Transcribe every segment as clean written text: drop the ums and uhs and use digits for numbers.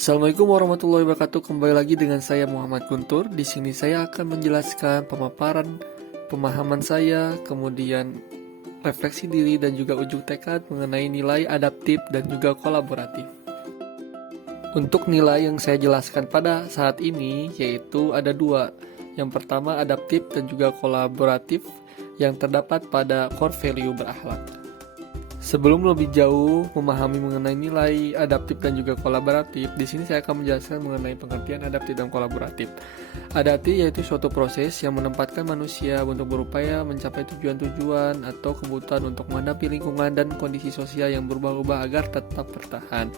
Assalamualaikum warahmatullahi wabarakatuh. Kembali lagi dengan saya Muhammad Guntur. Di sini saya akan menjelaskan pemaparan pemahaman saya, kemudian refleksi diri dan juga ujung tekad mengenai nilai adaptif dan juga kolaboratif. Untuk nilai yang saya jelaskan pada saat ini yaitu ada dua. Yang pertama adaptif dan juga kolaboratif yang terdapat pada core value berakhlak. Sebelum lebih jauh memahami mengenai nilai adaptif dan juga kolaboratif, di sini saya akan menjelaskan mengenai pengertian adaptif dan kolaboratif. Adaptif yaitu suatu proses yang menempatkan manusia untuk berupaya mencapai tujuan-tujuan atau kebutuhan untuk menghadapi lingkungan dan kondisi sosial yang berubah-ubah agar tetap bertahan.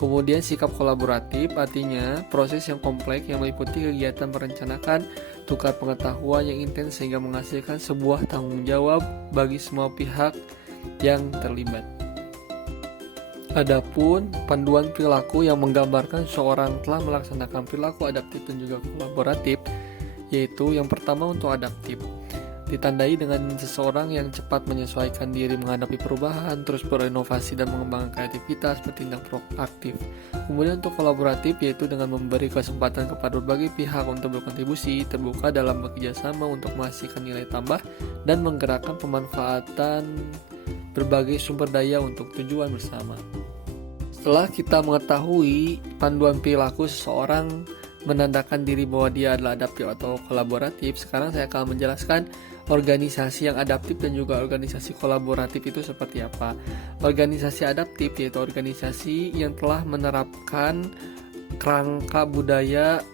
Kemudian sikap kolaboratif artinya proses yang kompleks yang meliputi kegiatan merencanakan, tukar pengetahuan yang intens sehingga menghasilkan sebuah tanggung jawab bagi semua pihak yang terlibat. Adapun panduan perilaku yang menggambarkan seorang telah melaksanakan perilaku adaptif dan juga kolaboratif, yaitu yang pertama untuk adaptif, ditandai dengan seseorang yang cepat menyesuaikan diri menghadapi perubahan, terus berinovasi dan mengembangkan kreativitas, bertindak proaktif. Kemudian untuk kolaboratif yaitu dengan memberi kesempatan kepada berbagai pihak untuk berkontribusi, terbuka dalam bekerjasama untuk menghasilkan nilai tambah dan menggerakkan pemanfaatan berbagai sumber daya untuk tujuan bersama. Setelah kita mengetahui panduan perilaku seseorang menandakan diri bahwa dia adalah adaptif atau kolaboratif, sekarang saya akan menjelaskan organisasi yang adaptif dan juga organisasi kolaboratif itu seperti apa. Organisasi adaptif yaitu organisasi yang telah menerapkan kerangka budaya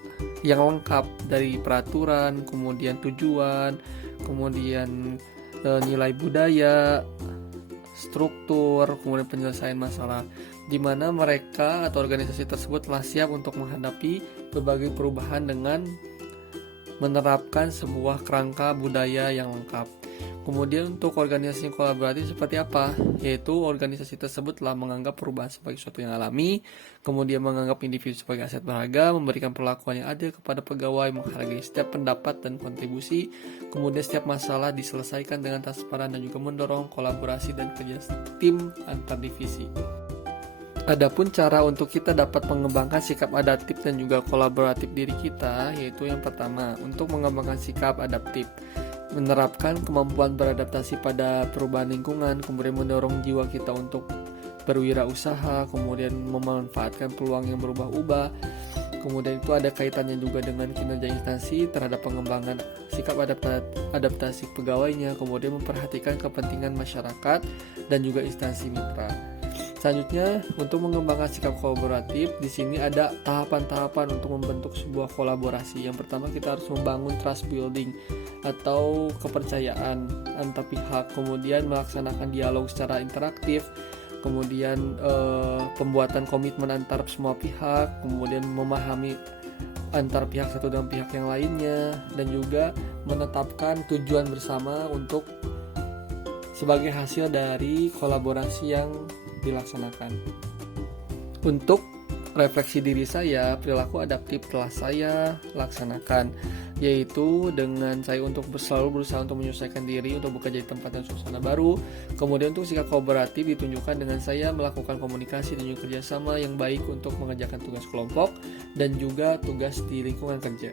yang lengkap dari peraturan, kemudian tujuan, kemudian nilai budaya, struktur, kemudian penyelesaian masalah, di mana mereka atau organisasi tersebut telah siap untuk menghadapi berbagai perubahan dengan menerapkan sebuah kerangka budaya yang lengkap. Kemudian untuk organisasi kolaboratif seperti apa? Yaitu organisasi tersebut telah menganggap perubahan sebagai sesuatu yang alami, kemudian menganggap individu sebagai aset berharga, memberikan perlakuan yang adil kepada pegawai, menghargai setiap pendapat dan kontribusi, kemudian setiap masalah diselesaikan dengan transparan dan juga mendorong kolaborasi dan kerja tim antar divisi. Adapun cara untuk kita dapat mengembangkan sikap adaptif dan juga kolaboratif diri kita, yaitu yang pertama, untuk mengembangkan sikap adaptif, menerapkan kemampuan beradaptasi pada perubahan lingkungan, kemudian mendorong jiwa kita untuk berwirausaha, kemudian memanfaatkan peluang yang berubah-ubah. Kemudian itu ada kaitannya juga dengan kinerja instansi terhadap pengembangan sikap adaptasi pegawainya, kemudian memperhatikan kepentingan masyarakat dan juga instansi mitra. Selanjutnya, untuk mengembangkan sikap kolaboratif, di sini ada tahapan-tahapan untuk membentuk sebuah kolaborasi. Yang pertama, kita harus membangun trust building atau kepercayaan antar pihak, kemudian melaksanakan dialog secara interaktif, kemudian pembuatan komitmen antar semua pihak, kemudian memahami antar pihak satu dengan pihak yang lainnya, dan juga menetapkan tujuan bersama untuk sebagai hasil dari kolaborasi yang dilaksanakan. Untuk refleksi diri saya, perilaku adaptif telah saya laksanakan, yaitu dengan saya untuk selalu berusaha untuk menyesuaikan diri untuk bekerja di tempat dan suasana baru. Kemudian untuk sikap kolaboratif ditunjukkan dengan saya melakukan komunikasi dan juga kerjasama yang baik untuk mengerjakan tugas kelompok dan juga tugas di lingkungan kerja.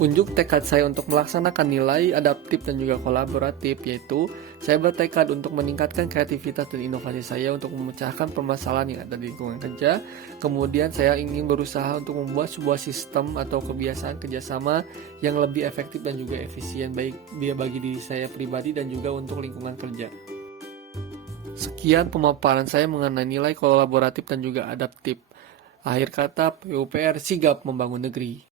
Unjuk tekad saya untuk melaksanakan nilai adaptif dan juga kolaboratif, yaitu saya bertekad untuk meningkatkan kreativitas dan inovasi saya untuk memecahkan permasalahan yang ada di lingkungan kerja. Kemudian saya ingin berusaha untuk membuat sebuah sistem atau kebiasaan kerjasama yang lebih efektif dan juga efisien, baik bagi diri saya pribadi dan juga untuk lingkungan kerja. Sekian pemaparan saya mengenai nilai kolaboratif dan juga adaptif. Akhir kata, PUPR sigap membangun negeri.